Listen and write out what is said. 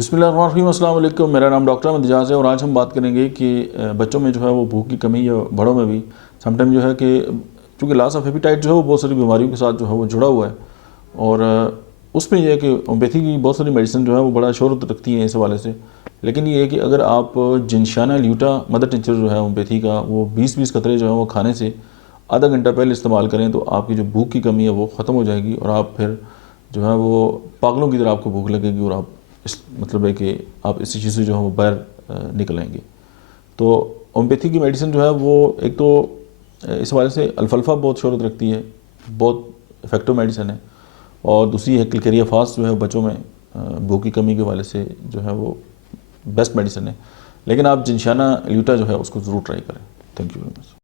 बिस्मिल्लाहिर्रहमानिर्रहीम, अस्सलाम वालेकुम। मेरा नाम डॉक्टर अहमद एजाज़ है और आज हम बात करेंगे कि बच्चों में जो है वो भूख की कमी या बड़ों में भी समटाइम जो है कि चूँकि लॉस ऑफ एपेटाइट जो है वो बहुत सारी बीमारियों के साथ जो है वो जुड़ा हुआ है और उसमें यह है कि होम्योपैथी की बहुत सारी मेडिसिन जो है वो बड़ा शोहरत रखती हैं इस हवाले से। लेकिन ये है कि अगर आप जिनशाना ल्यूटा मदर टिंचर जो है होम्योपैथी का वो 20-20 कतरे जो है वो खाने से आधा घंटा पहले इस्तेमाल करें तो आपकी जो भूख की कमी है वो ख़त्म हो जाएगी और आप फिर जो है वो पागलों की तरह आपको भूख लगेगी और आप इस मतलब है कि आप इसी चीज़ से जो है वो बाहर निकल आएंगे। तो होम्योपैथी की मेडिसिन जो है वो एक तो इस हवाले से अल्फाल्फा बहुत शोहरत रखती है, बहुत इफेक्टिव मेडिसिन है। और दूसरी है क्लिकेरिया फास्ट जो है बच्चों में भूख की कमी के हवाले से जो है वो बेस्ट मेडिसिन है। लेकिन आप जिनशाना ल्यूटा जो है उसको ज़रूर ट्राई करें। Thank you very much.